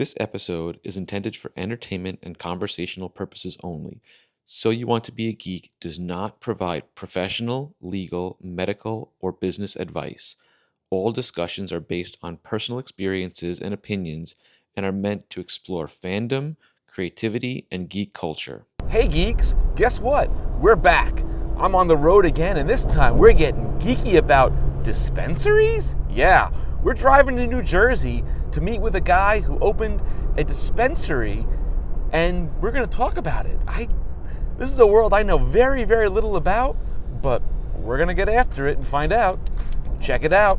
This episode is intended for entertainment and conversational purposes only. So You Want to Be a Geek does not provide professional, legal, medical, or business advice. All discussions are based on personal experiences and opinions and are meant to explore fandom, creativity, and geek culture. Hey geeks, guess what? We're back. I'm on the road again, and this time we're getting geeky about dispensaries? Yeah, we're driving to New Jersey to meet with a guy who opened a dispensary, and we're going to talk about it. This is a world I know very, very little about, but we're going to get after it and find out. Check it out.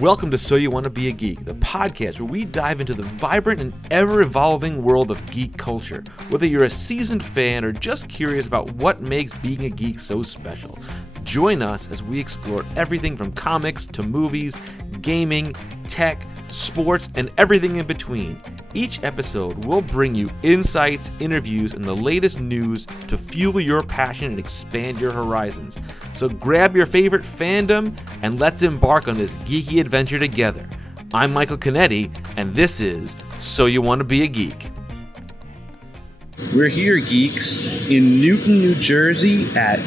Welcome to So You Want to Be a Geek, the podcast where we dive into the vibrant and ever-evolving world of geek culture. Whether you're a seasoned fan or just curious about what makes being a geek so special, join us as we explore everything from comics to movies, gaming, tech, sports, and everything in between. Each episode will bring you insights, interviews, and the latest news to fuel your passion and expand your horizons. So grab your favorite fandom and let's embark on this geeky adventure together. I'm Michael Canetti, and this is So You Want to Be a Geek. We're here, geeks, in Newton, New Jersey at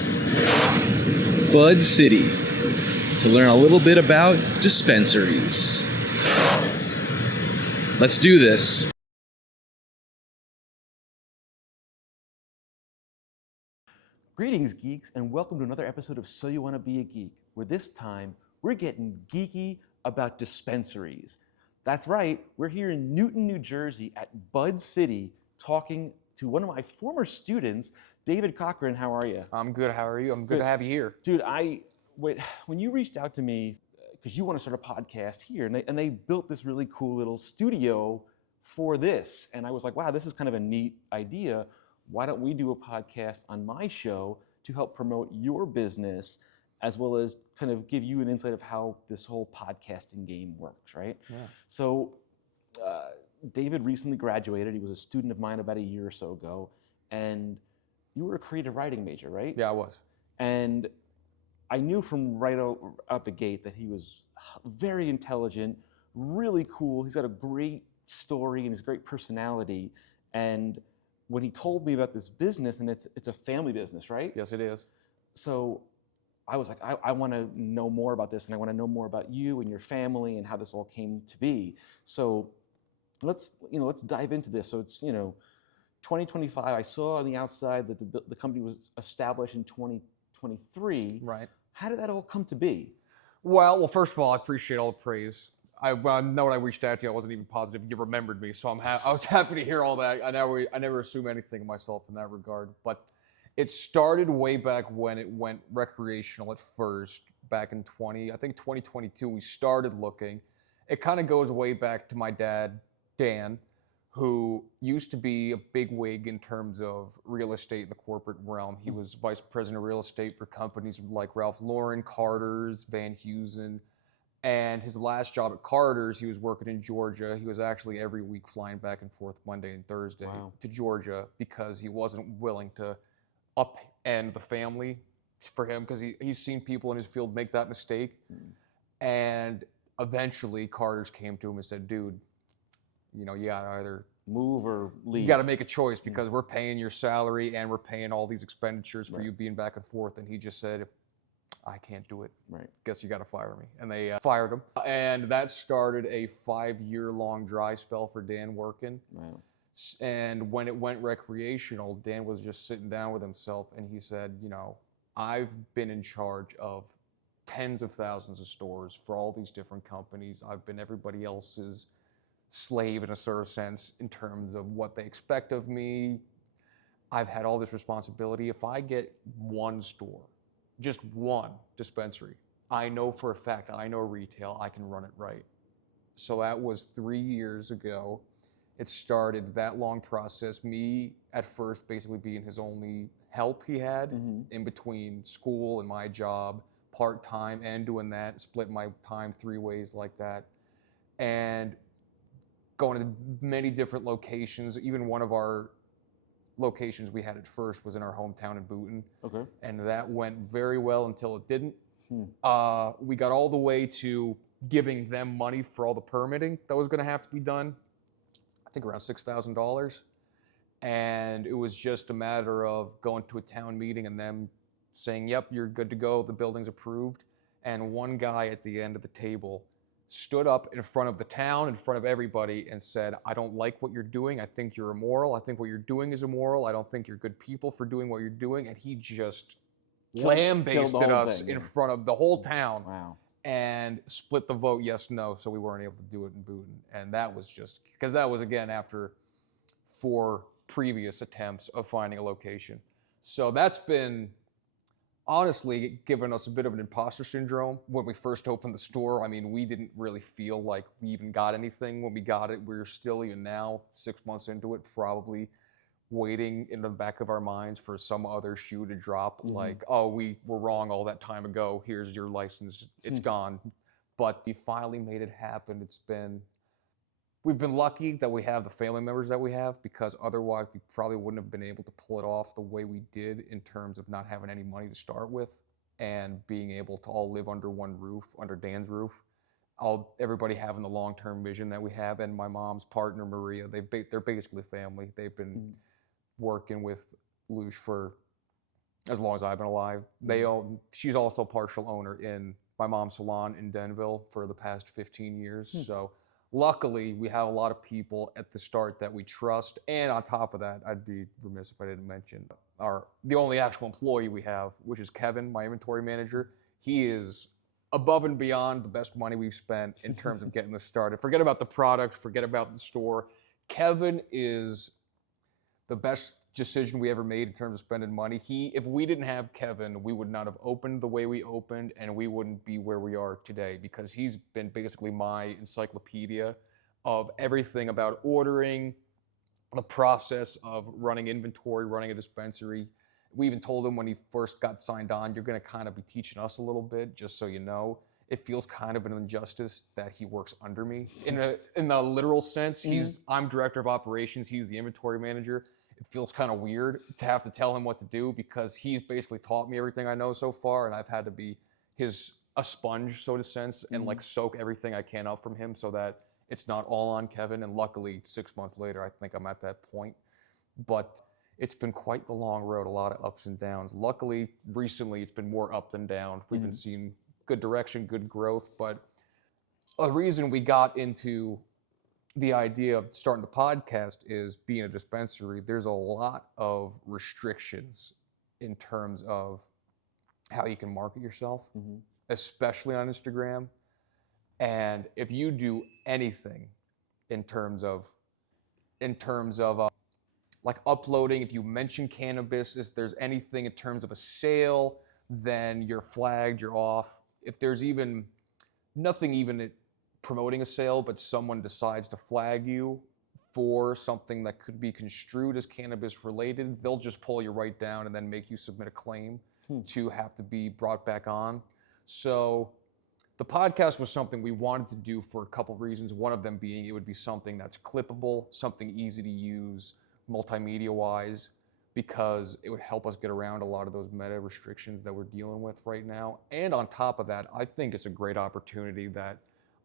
Bud City to learn a little bit about dispensaries. Let's do this. Greetings, geeks, and welcome to another episode of So You Want to Be a Geek, where this time we're getting geeky about dispensaries. That's right, we're here in Newton, New Jersey at Bud City talking to one of my former students, David Cochran. How are you? I'm good. How are you? I'm good to have you here. Dude, when you reached out to me, because you want to start a podcast here, and they built this really cool little studio for this, and I was like, wow, this is kind of a neat idea. Why don't we do a podcast on my show to help promote your business, as well as kind of give you an insight of how this whole podcasting game works, right? Yeah. So David recently graduated. He was a student of mine about a year or so ago, and you were a creative writing major, right? Yeah, I was. And I knew from right out the gate that he was very intelligent, really cool. He's got a great story and his great personality. And when he told me about this business, and it's a family business, right? Yes, it is. So I was like, I want to know more about this, and I want to know more about you and your family and how this all came to be. So let's dive into this. So it's 2025. I saw on the outside that the company was established in 2023. Right. How did that all come to be? Well, first of all, I appreciate all the praise. When I reached out to you, I wasn't even positive you remembered me, so I was happy to hear all that. I never assume anything of myself in that regard. But it started way back when it went recreational at first, back in 2022. We started looking. It kind of goes way back to my dad, Dan, who used to be a big wig in terms of real estate in the corporate realm. He was vice president of real estate for companies like Ralph Lauren, Carter's, Van Heusen. And his last job at Carter's, he was working in Georgia. He was actually every week flying back and forth Monday and Thursday to Georgia because he wasn't willing to upend the family for him, because he's seen people in his field make that mistake. And eventually Carter's came to him and said, dude, you gotta either Move or leave. You gotta make a choice, because we're paying your salary and we're paying all these expenditures for you being back and forth. And he just said, I can't do it. Right. Guess you got to fire me. And they fired him. And that started a 5-year-long dry spell for Dan working. Wow. And when it went recreational, Dan was just sitting down with himself, and he said, I've been in charge of tens of thousands of stores for all these different companies. I've been everybody else's slave in a certain sense in terms of what they expect of me. I've had all this responsibility. If I get one store, just one dispensary, I know for a fact, I know retail, I can run it right. So that was 3 years ago. It started that long process. Me at first basically being his only help he had in between school and my job, part-time and doing that, split my time 3 ways like that. And going to many different locations. Even one of our locations we had at first was in our hometown in Boonton. Okay. And that went very well until it didn't. We got all the way to giving them money for all the permitting that was going to have to be done. I think around $6,000. And it was just a matter of going to a town meeting and them saying, yep, you're good to go, the building's approved. And one guy at the end of the table stood up in front of the town, in front of everybody, and said, I don't like what you're doing. I think you're immoral. I think what you're doing is immoral. I don't think you're good people for doing what you're doing. And he just lambasted us in front of the whole town. Wow. And split the vote yes, no, so we weren't able to do it in Boonton. And that was just, because that was, again, after 4 previous attempts of finding a location. So that's been honestly given us a bit of an imposter syndrome. When we first opened the store, I mean, we didn't really feel like we even got anything. When we got it, we're still, even now, 6 months into it, probably waiting in the back of our minds for some other shoe to drop, like, oh, we were wrong all that time ago, here's your license, it's gone. But we finally made it happen. We've been lucky that we have the family members that we have, because otherwise we probably wouldn't have been able to pull it off the way we did, in terms of not having any money to start with and being able to all live under one roof, under Dan's roof. Everybody having the long-term vision that we have, and my mom's partner, Maria, they're basically family. They've been working with Lush for as long as I've been alive. She's also a partial owner in my mom's salon in Denville for the past 15 years. So luckily we have a lot of people at the start that we trust. And on top of that, I'd be remiss if I didn't mention the only actual employee we have, which is Kevin, my inventory manager. He is above and beyond the best money we've spent in terms of getting this started. Forget about the product, forget about the store. Kevin is the best decision we ever made in terms of spending money. If we didn't have Kevin, we would not have opened the way we opened, and we wouldn't be where we are today, because he's been basically my encyclopedia of everything about ordering, the process of running inventory, running a dispensary. We even told him when he first got signed on, you're going to kind of be teaching us a little bit, just so you know. It feels kind of an injustice that he works under me. In a literal sense, I'm director of operations, he's the inventory manager. It feels kind of weird to have to tell him what to do, because he's basically taught me everything I know so far, and I've had to be a sponge, so to sense, and like soak everything I can up from him, so that it's not all on Kevin. And luckily, 6 months later, I think I'm at that point. But it's been quite the long road, a lot of ups and downs. Luckily, recently, it's been more up than down. We've been seeing good direction, good growth. But a reason we got into the idea of starting the podcast is, being a dispensary, there's a lot of restrictions in terms of how you can market yourself, especially on Instagram. And if you do anything in terms of like uploading, if you mention cannabis, if there's anything in terms of a sale, then you're flagged, you're off. If there's even nothing even promoting a sale, but someone decides to flag you for something that could be construed as cannabis related, they'll just pull you right down and then make you submit a claim to have to be brought back on. So the podcast was something we wanted to do for a couple of reasons. One of them being, it would be something that's clippable, something easy to use, multimedia wise, because it would help us get around a lot of those meta restrictions that we're dealing with right now. And on top of that, I think it's a great opportunity that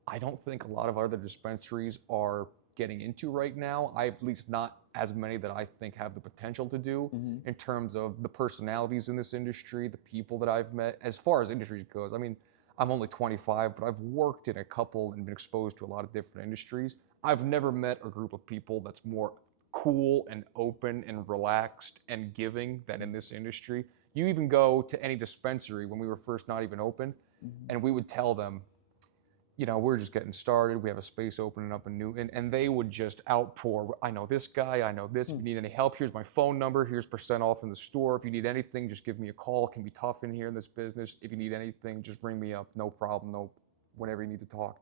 I don't think a lot of other dispensaries are getting into right now. At least not as many that I think have the potential to do, in terms of the personalities in this industry, the people that I've met. As far as industry goes, I mean, I'm only 25, but I've worked in a couple and been exposed to a lot of different industries. I've never met a group of people that's more cool and open and relaxed and giving than in this industry. You even go to any dispensary when we were first not even open, and we would tell them, you know, we're just getting started, we have a space opening up in Newton, and they would just outpour, I know this guy, I know this, if you need any help, here's my phone number, here's % off in the store, if you need anything, just give me a call. It can be tough in here in this business. If you need anything, just ring me up, no problem, whenever you need to talk.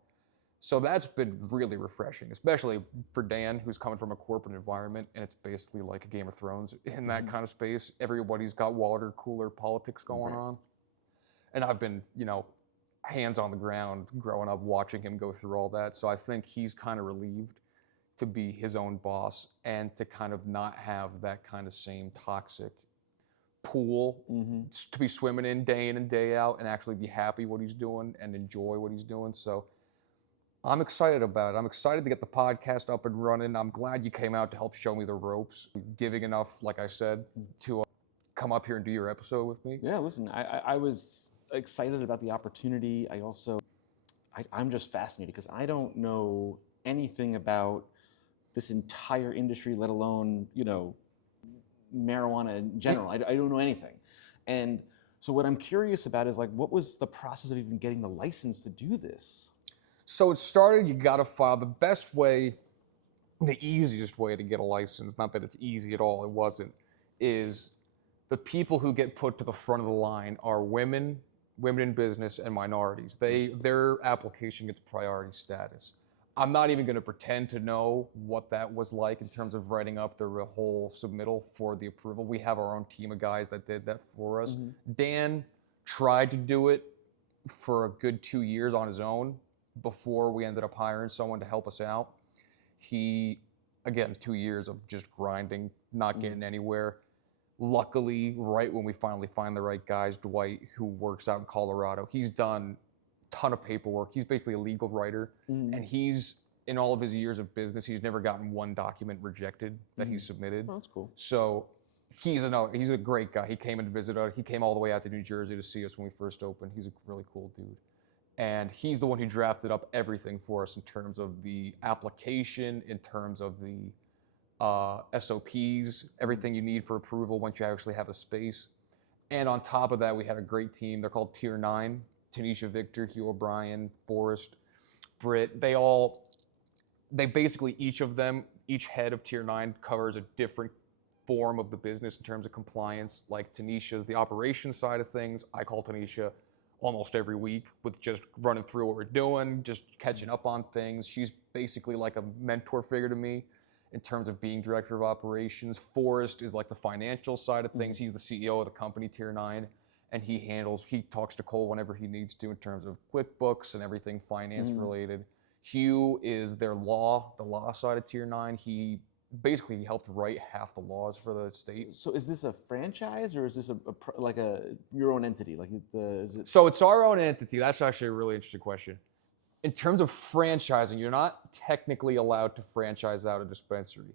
So that's been really refreshing, especially for Dan, who's coming from a corporate environment, and it's basically like a Game of Thrones in that kind of space. Everybody's got water cooler politics going on. And I've been, hands on the ground growing up watching him go through all that. So I think he's kind of relieved to be his own boss and to kind of not have that kind of same toxic pool to be swimming in and day out, and actually be happy what he's doing and enjoy what he's doing. So I'm excited about it. I'm excited to get the podcast up and running. I'm glad you came out to help show me the ropes, giving enough, like I said, to come up here and do your episode with me. Yeah, listen, I was excited about the opportunity. I'm just fascinated because I don't know anything about this entire industry, let alone, marijuana in general. I don't know anything. And so what I'm curious about is, like, what was the process of even getting the license to do this? So it started, you got to file the best way, the easiest way to get a license, not that it's easy at all, it wasn't, is the people who get put to the front of the line are women in business, and minorities. Their application gets priority status. I'm not even going to pretend to know what that was like in terms of writing up the whole submittal for the approval. We have our own team of guys that did that for us. Mm-hmm. Dan tried to do it for a good 2 years on his own before we ended up hiring someone to help us out. He, again, 2 years of just grinding, not getting anywhere. Luckily, right when we finally find the right guys, Dwight, who works out in Colorado, he's done a ton of paperwork. He's basically a legal writer, and he's, in all of his years of business, he's never gotten one document rejected that he submitted. Oh, that's cool. So he's a great guy. He came and visited us. He came all the way out to New Jersey to see us when we first opened. He's a really cool dude. And he's the one who drafted up everything for us in terms of the application, in terms of the SOPs, everything you need for approval once you actually have a space. And on top of that, we had a great team. They're called Tier 9. Tanisha Victor, Hugh O'Brien, Forrest, Britt. They basically, each head of Tier 9 covers a different form of the business in terms of compliance. Like Tanisha's the operations side of things. I call Tanisha almost every week with just running through what we're doing, just catching up on things. She's basically like a mentor figure to me in terms of being director of operations. Forrest is like the financial side of things. He's the CEO of the company, Tier 9, and he talks to Cole whenever he needs to in terms of QuickBooks and everything finance related. Hugh is the law side of Tier 9. He helped write half the laws for the state. So is this a franchise, or is this your own entity? So it's our own entity. That's actually a really interesting question. In terms of franchising, you're not technically allowed to franchise out a dispensary.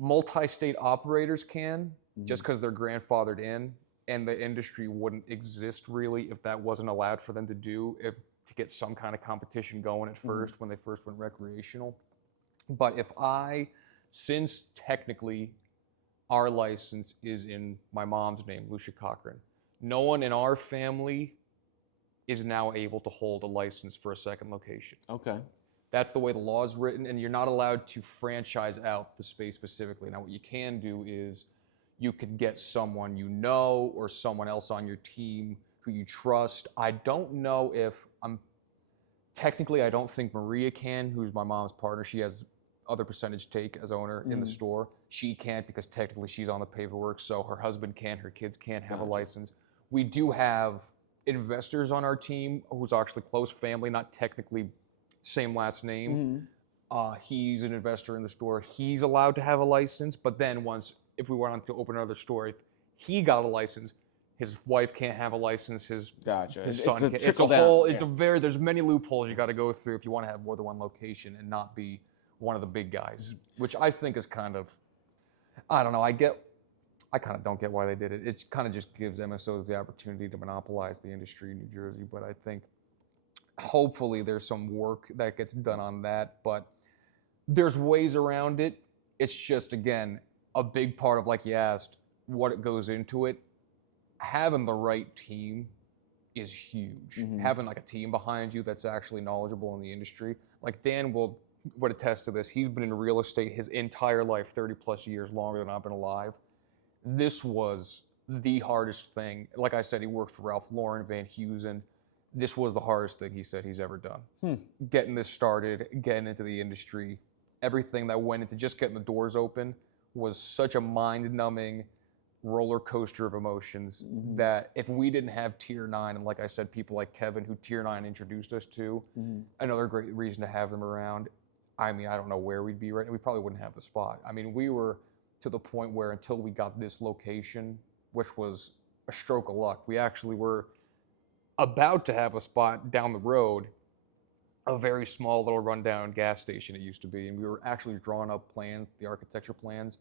Multi-state operators can, just because they're grandfathered in, and the industry wouldn't exist really if that wasn't allowed for them to do, to get some kind of competition going at first when they first went recreational. But since technically our license is in my mom's name, Lucia Cochran, no one in our family is now able to hold a license for a second location. Okay. That's the way the law is written, and you're not allowed to franchise out the space specifically. Now, what you can do is you could get someone you know or someone else on your team who you trust. I don't know if I don't think Maria can, who's my mom's partner. She has other percentage take as owner in the store. She can't because technically she's on the paperwork, so her husband can, her kids can't have a license. We do have investors on our team who's actually close family, not technically same last name. He's an investor in the store. He's allowed to have a license, but then if we wanted to open another store, if he got a license, his wife can't have a license, his son can't. There's many loopholes you got to go through if you want to have more than one location and not be one of the big guys, which I think is kind of, I don't know, I kind of don't get why they did it. It kind of just gives MSOs the opportunity to monopolize the industry in New Jersey, but I think hopefully there's some work that gets done on that, but there's ways around it. It's just, again, a big part of, like you asked, what it goes into it. Having the right team is huge. Having like a team behind you that's actually knowledgeable in the industry. Like Dan would attest to this. He's been in real estate his entire life, 30 plus years, longer than I've been alive. This was the hardest thing. Like I said, he worked for Ralph Lauren, Van Heusen. This was the hardest thing he said he's ever done. Getting this started, getting into the industry, everything that went into just getting the doors open was such a mind-numbing roller coaster of emotions that if we didn't have Tier 9, and like I said, people like Kevin, who Tier 9 introduced us to, another great reason to have them around. I mean, I don't know where we'd be right now. We probably wouldn't have the spot. I mean, we were to the point where until we got this location, which was a stroke of luck, we actually were about to have a spot down the road, a very small little rundown gas station it used to be, and we were actually drawing up plans, the architecture plans,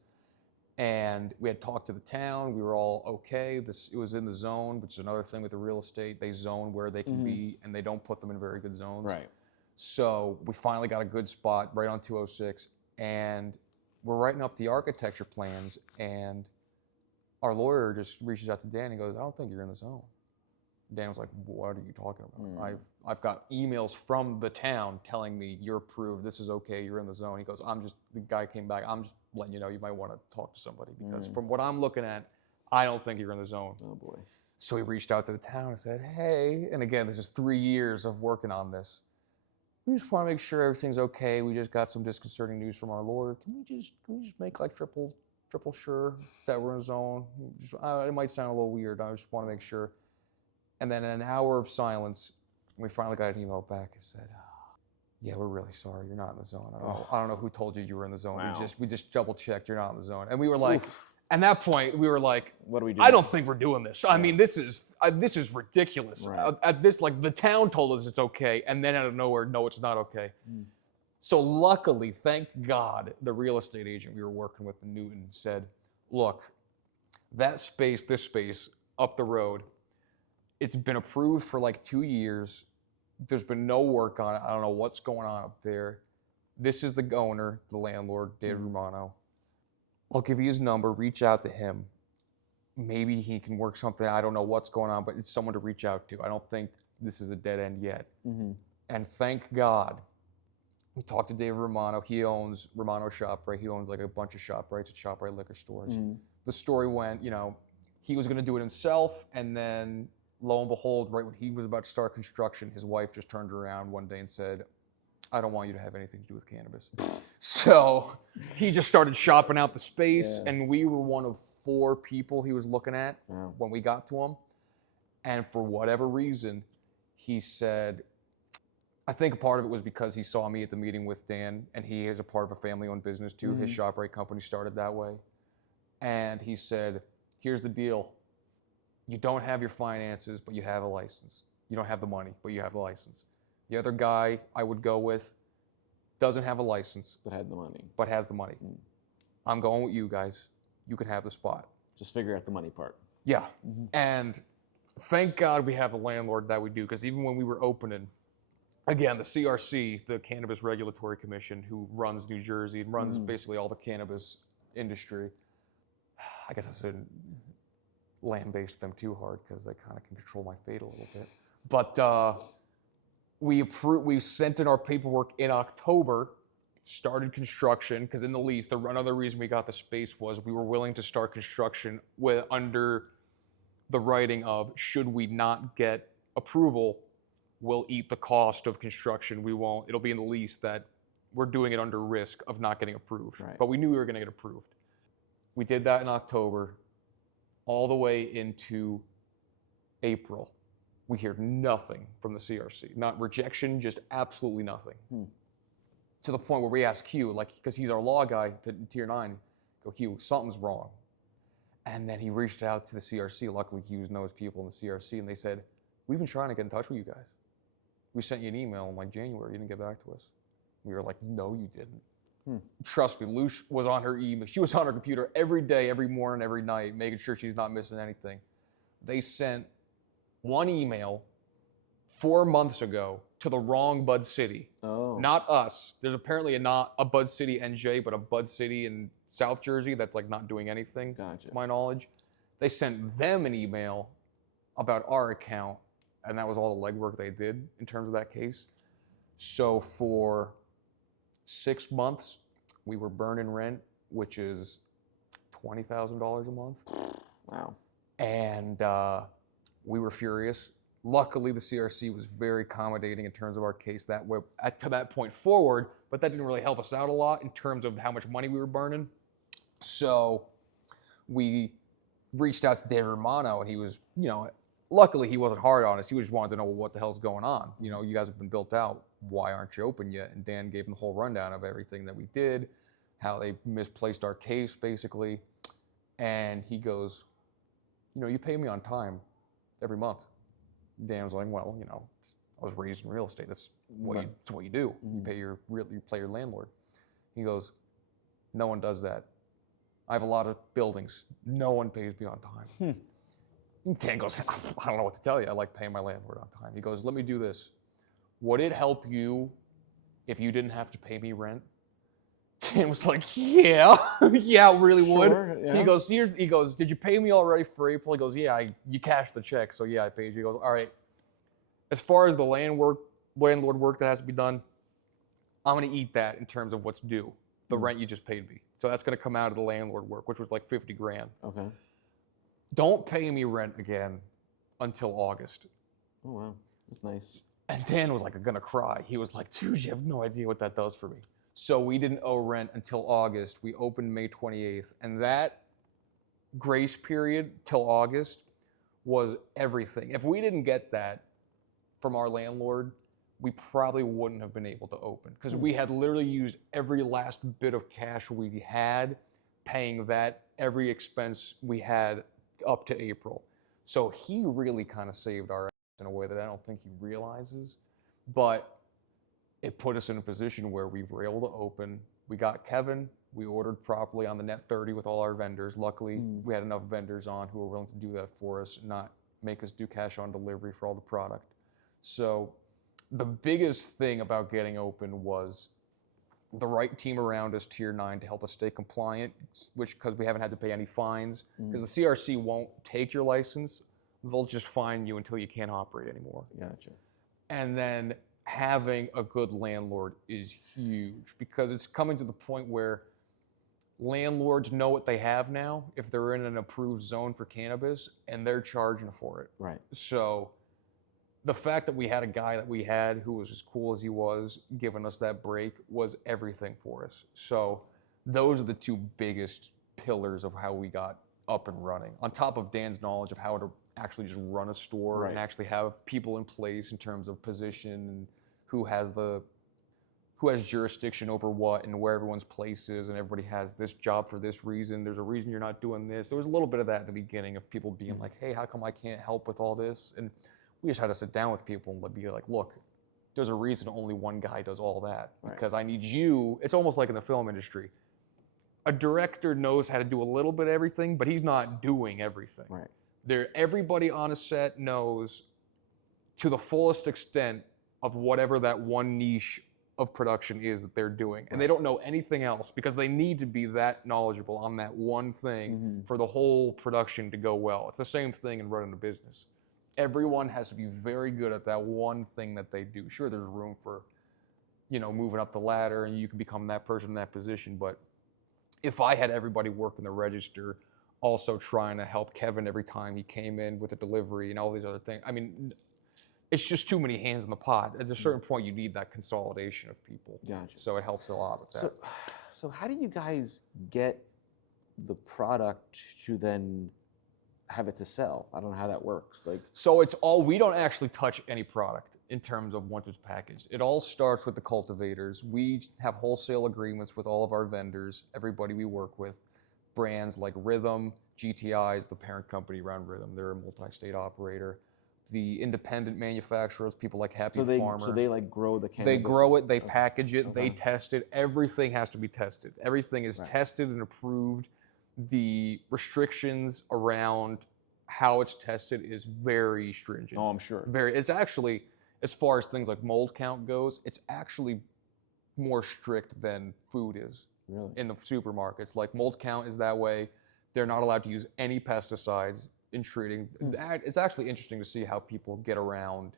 and we had talked to the town. We were all okay. It was in the zone, which is another thing with the real estate. They zone where they can be, and they don't put them in very good zones. Right. So we finally got a good spot right on 206, and we're writing up the architecture plans, and our lawyer just reaches out to Dan and goes, "I don't think you're in the zone." Dan was like, "What are you talking about? I've got emails from the town telling me you're approved. This is okay. You're in the zone." He goes, the guy came back. "I'm just letting you know you might want to talk to somebody because from what I'm looking at, I don't think you're in the zone." Oh boy. So he reached out to the town and said, "Hey," and again, this is 3 years of working on this. "We just want to make sure everything's okay. We just got some disconcerting news from our lawyer. Can we just make like triple sure that we're in the zone? It might sound a little weird. I just want to make sure." And then in an hour of silence, we finally got an email back. It said, "Yeah, we're really sorry. You're not in the zone. I don't know who told you were in the zone. Wow. We just double checked. You're not in the zone." And we were like, at that point, we were like, "What do we do?" "I don't think we're doing this. I mean, this is ridiculous." Right. At this, like, the town told us it's okay, and then out of nowhere, no, it's not okay. So luckily, thank God, the real estate agent we were working with in Newton said, "Look, this space up the road, it's been approved for like 2 years. There's been no work on it. I don't know what's going on up there. This is the owner, the landlord, David Romano. I'll give you his number. Reach out to him. Maybe he can work something. I don't know what's going on, but it's someone to reach out to. I don't think this is a dead end yet." And thank God, we talked to David Romano. He owns Romano ShopRite. He owns like a bunch of ShopRites at ShopRite liquor stores. The story went, he was going to do it himself, and then lo and behold, right when he was about to start construction, his wife just turned around one day and said, "I don't want you to have anything to do with cannabis." So he just started shopping out the space, and we were one of 4 people he was looking at when we got to him. And for whatever reason, he said, I think a part of it was because he saw me at the meeting with Dan, and he is a part of a family-owned business too. His ShopRite company started that way. And he said, "Here's the deal. You don't have your finances, but you have a license. You don't have the money, but you have a license. The other guy I would go with doesn't have a license, But had the money. but has the money. I'm going with you guys. You can have the spot." Just figure out the money part. Yeah. And thank God we have the landlord that we do, because even when we were opening, again, the CRC, the Cannabis Regulatory Commission, who runs New Jersey and runs basically all the cannabis industry, I guess I shouldn't lambaste them too hard because they kind of can control my fate a little bit. But we sent in our paperwork in October, started construction, because in the lease, another reason we got the space was we were willing to start construction under the writing of, should we not get approval, we'll eat the cost of construction. We won't, it'll be in the lease that we're doing it under risk of not getting approved. Right. But we knew we were going to get approved. We did that in October, all the way into April. We hear nothing from the CRC. Not rejection, just absolutely nothing. To the point where we asked Hugh, because he's our law guy, Tier 9, go, "Hugh, something's wrong." And then he reached out to the CRC. Luckily, Hugh knows people in the CRC, and they said, "We've been trying to get in touch with you guys. We sent you an email in January. You didn't get back to us." We were like, "No, you didn't." Trust me, Luce was on her email. She was on her computer every day, every morning, every night, making sure she's not missing anything. They sent one email 4 months ago to the wrong Bud City. Oh. Not us. There's apparently not a Bud City NJ, but a Bud City in South Jersey that's not doing anything, Gotcha. to my knowledge. They sent them an email about our account, and that was all the legwork they did in terms of that case. So for 6 months, we were burning rent, which is $20,000 a month. Wow. And we were furious. Luckily, the CRC was very accommodating in terms of our case to that point forward, but that didn't really help us out a lot in terms of how much money we were burning. So we reached out to David Romano, and he was, luckily he wasn't hard on us. He just wanted to know, well, what the hell's going on? You guys have been built out. Why aren't you open yet? And Dan gave him the whole rundown of everything that we did, how they misplaced our case, basically. And he goes, you pay me on time every month. Dan was like, well, I was raised in real estate. That's what you do. You pay your landlord. He goes, no one does that. I have a lot of buildings. No one pays me on time. Dan goes, I don't know what to tell you. I like paying my landlord on time. He goes, let me do this. Would it help you if you didn't have to pay me rent? Dan was like, yeah, yeah, it really would. Yeah. He goes, did you pay me already for April? He goes, yeah, you cashed the check, so yeah, I paid you. He goes, all right. As far as the landlord work that has to be done, I'm gonna eat that in terms of what's due. The rent you just paid me. So that's gonna come out of the landlord work, which was like 50 grand. Okay. Don't pay me rent again until August. Oh, wow. That's nice. And Dan was like, I'm gonna cry. He was like, dude, you have no idea what that does for me. So we didn't owe rent until August. We opened May 28th. And that grace period till August was everything. If we didn't get that from our landlord, we probably wouldn't have been able to open because we had literally used every last bit of cash we had, paying that, every expense we had up to April. So he really kind of saved our ass in a way that I don't think he realizes. But it put us in a position where we were able to open. We got Kevin. We ordered properly on the net 30 with all our vendors. Luckily, we had enough vendors on who were willing to do that for us, not make us do cash on delivery for all the product. So the biggest thing about getting open was the right team around us, Tier 9, to help us stay compliant, which because we haven't had to pay any fines, because the CRC won't take your license. They'll just fine you until you can't operate anymore. Gotcha. And then having a good landlord is huge because it's coming to the point where landlords know what they have now if they're in an approved zone for cannabis and they're charging for it. Right. So the fact that we had a guy that we had who was as cool as he was giving us that break was everything for us. So those are the two biggest pillars of how we got up and running, on top of Dan's knowledge of how to actually just run a store and actually have people in place in terms of position and who has jurisdiction over what and where everyone's place is, and everybody has this job for this reason. There's a reason you're not doing this. There was a little bit of that at the beginning of people being like, hey, how come I can't help with all this? And we just had to sit down with people and be like, look, there's a reason only one guy does all that because I need you. It's almost like in the film industry. A director knows how to do a little bit of everything, but he's not doing everything. Right. Everybody on a set knows to the fullest extent of whatever that one niche of production is that they're doing. And they don't know anything else because they need to be that knowledgeable on that one thing for the whole production to go well. It's the same thing in running a business. Everyone has to be very good at that one thing that they do. Sure, there's room for, moving up the ladder and you can become that person in that position. But if I had everybody working the register, also trying to help Kevin every time he came in with a delivery and all these other things, I mean, it's just too many hands in the pot. At a certain point, you need that consolidation of people. Gotcha. So it helps a lot with that. So how do you guys get the product to then have it to sell? I don't know how that works. So we don't actually touch any product in terms of once it's packaged. It all starts with the cultivators. We have wholesale agreements with all of our vendors, everybody we work with, brands like Rhythm, GTI is the parent company around Rhythm. They're a multi-state operator. The independent manufacturers, people like Happy Farmer. So they grow the cannabis? They grow it, they package it, they test it. Everything has to be tested. Everything is tested and approved. The restrictions around how it's tested is very stringent. Oh, I'm sure. It's actually, as far as things like mold count goes, it's actually more strict than food is. Really? In the supermarkets. Like mold count is that way. They're not allowed to use any pesticides in treating. It's actually interesting to see how people get around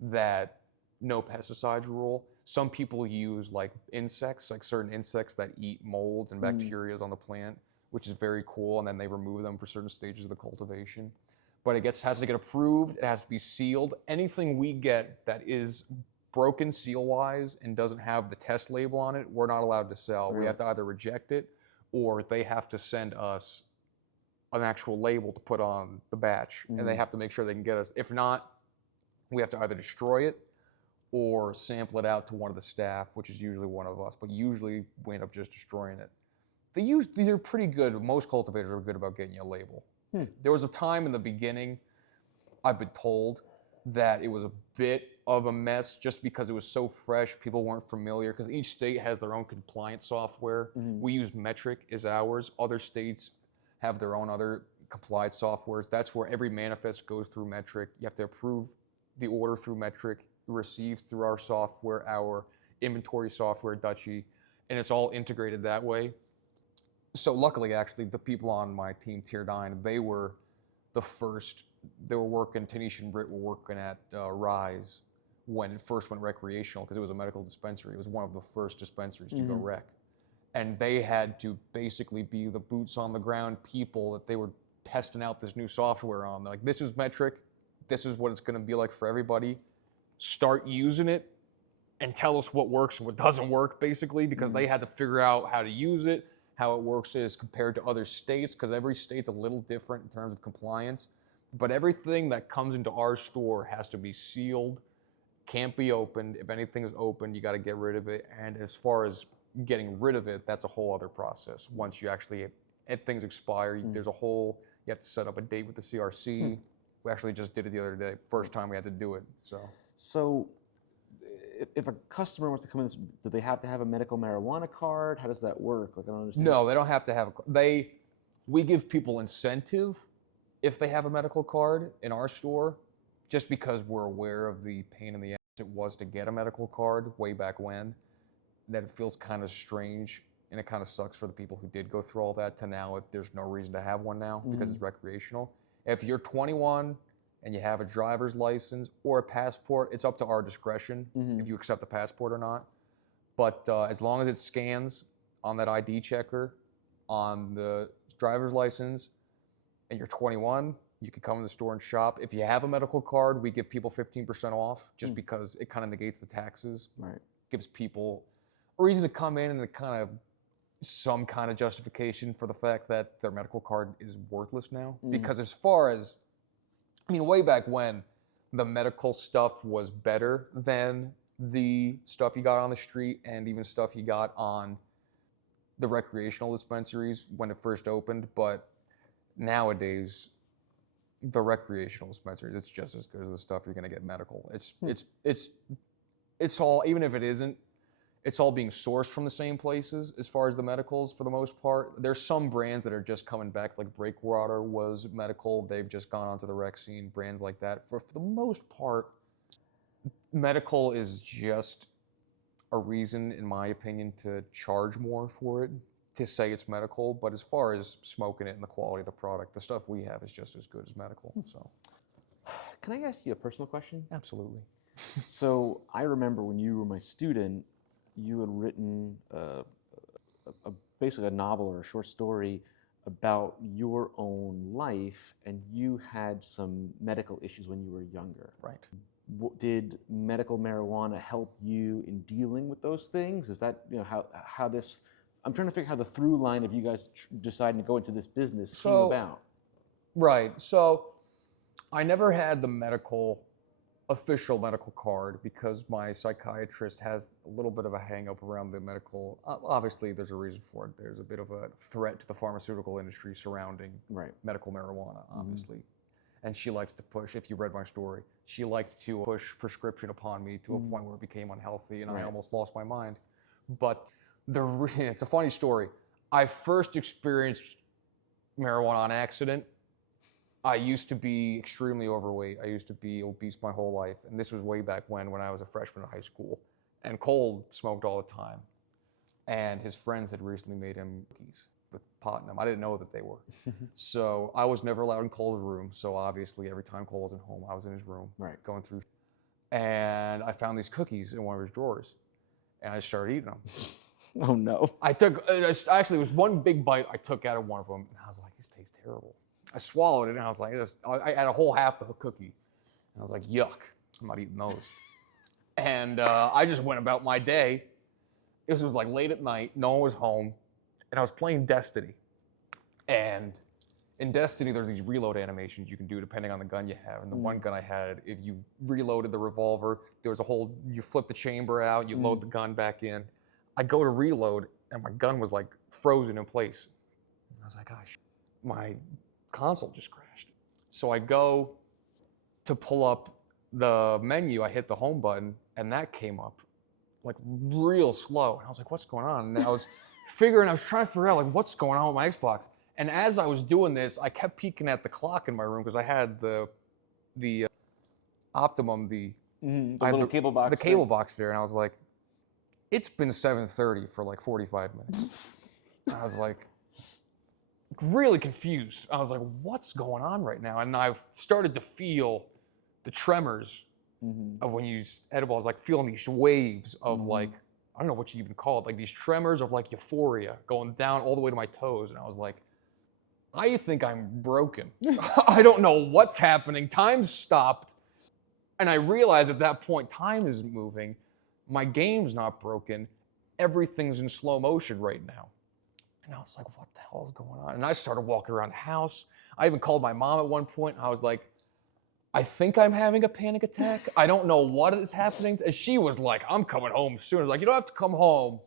that no pesticides rule. Some people use like insects, like certain insects that eat molds and bacteria on the plant, which is very cool, and then they remove them for certain stages of the cultivation. But has to get approved, it has to be sealed. Anything we get that is broken seal-wise and doesn't have the test label on it, we're not allowed to sell. We have to either reject it or they have to send us an actual label to put on the batch, and they have to make sure they can get us. If not, we have to either destroy it or sample it out to one of the staff, which is usually one of us, but usually we end up just destroying it. They're pretty good. Most cultivators are good about getting you a label. There was a time in the beginning, I've been told, that it was a bit of a mess just because it was so fresh. People weren't familiar because each state has their own compliance software. We use Metric as ours. Other states have their own other compliance softwares. That's where every manifest goes through Metric. You have to approve the order through Metric, received through our software, our inventory software, Dutchie, and it's all integrated that way. So luckily, actually, the people on my team, Tier 9, they were the first. They were working, Tanisha and Britt were working at Rise when it first went recreational because it was a medical dispensary. It was one of the first dispensaries to go rec. And they had to basically be the boots on the ground people that they were testing out this new software on. They're like, this is Metric. This is what it's going to be like for everybody. Start using it and tell us what works and what doesn't work, basically, because they had to figure out how to use it, how it works as compared to other states, because every state's a little different in terms of compliance. But everything that comes into our store has to be sealed, can't be opened. If anything is opened, you got to get rid of it. And as far as getting rid of it, that's a whole other process. Once you actually, if things expire, there's a whole, you have to set up a date with the CRC. We actually just did it the other day. First time we had to do it. So if a customer wants to come in, do they have to have a medical marijuana card? How does that work? Like, I don't understand. No, they don't have to have we give people incentive if they have a medical card in our store, just because we're aware of the pain in the ass it was to get a medical card way back when, that it feels kind of strange and it kind of sucks for the people who did go through all that to now if there's no reason to have one now because it's recreational. If you're 21 and you have a driver's license or a passport, it's up to our discretion if you accept the passport or not. But as long as it scans on that ID checker on the driver's license and you're 21, you can come in the store and shop. If you have a medical card, we give people 15% off just because it kind of negates the taxes. Right. Gives people a reason to come in and it kind of some kind of justification for the fact that their medical card is worthless now. Because as far as, I mean, way back when, the medical stuff was better than the stuff you got on the street and even stuff you got on the recreational dispensaries when it first opened. But nowadays, the recreational dispensaries, it's just as good as the stuff you're going to get medical. It's all, even if it isn't, it's all being sourced from the same places as far as the medicals for the most part. There's some brands that are just coming back, like Breakwater was medical. They've just gone onto the rec scene, brands like that. For the most part, medical is just a reason, in my opinion, to charge more for it, to say it's medical. But as far as smoking it and the quality of the product, the stuff we have is just as good as medical. So, Can I ask you a personal question? absolutely. So I remember when you were my student, you had written basically a novel or a short story about your own life, and you had some medical issues when you were younger. Right. Did medical marijuana help you in dealing with those things? Is that how this? I'm trying to figure out how the through line of you guys deciding to go into this business came about. Right. So I never had the official medical card because my psychiatrist has a little bit of a hang up around the medical. Obviously, there's a reason for it. There's a bit of a threat to the pharmaceutical industry surrounding medical marijuana, obviously. And she liked to push, if you read my story, she liked to push prescription upon me to a point where it became unhealthy and I almost lost my mind. But it's a funny story. I first experienced marijuana on accident. I used to be extremely overweight. I used to be obese my whole life. And this was way back when I was a freshman in high school. And Cole smoked all the time. And his friends had recently made him cookies with pot in them. I didn't know that they were. So I was never allowed in Cole's room. So obviously every time Cole wasn't home, I was in his room going through. And I found these cookies in one of his drawers. And I started eating them. Oh no. Actually, it was one big bite I took out of one of them. And I was like, this tastes terrible. I swallowed it and I was like, I had a whole half the cookie. And I was like, yuck, I'm not eating those. And I just went about my day. This was like late at night, no one was home, and I was playing Destiny. And in Destiny, there's these reload animations you can do depending on the gun you have. And the one gun I had, if you reloaded the revolver, there was you flip the chamber out, you load the gun back in. I go to reload, and my gun was like frozen in place. And I was like, gosh, my console just crashed. So I go to pull up the menu, I hit the home button, and that came up like real slow. And I was like, what's going on? And I was trying to figure out like what's going on with my Xbox. And as I was doing this, I kept peeking at the clock in my room because I had the Optimum, The I had little cable box. the cable box there, and I was like, it's been 7:30 for like 45 minutes. I was like, really confused. I was like, what's going on right now? And I've started to feel the tremors of when you use edibles, like feeling these waves of like, I don't know what you even call it, like these tremors of like euphoria going down all the way to my toes. And I was like, I think I'm broken. I don't know what's happening. Time stopped. And I realized at that point, time is moving. My game's not broken. Everything's in slow motion right now. And I was like, what the hell is going on? And I started walking around the house. I even called my mom at one point. I was like, I think I'm having a panic attack. I don't know what is happening. And she was like, I'm coming home soon. I was like, you don't have to come home.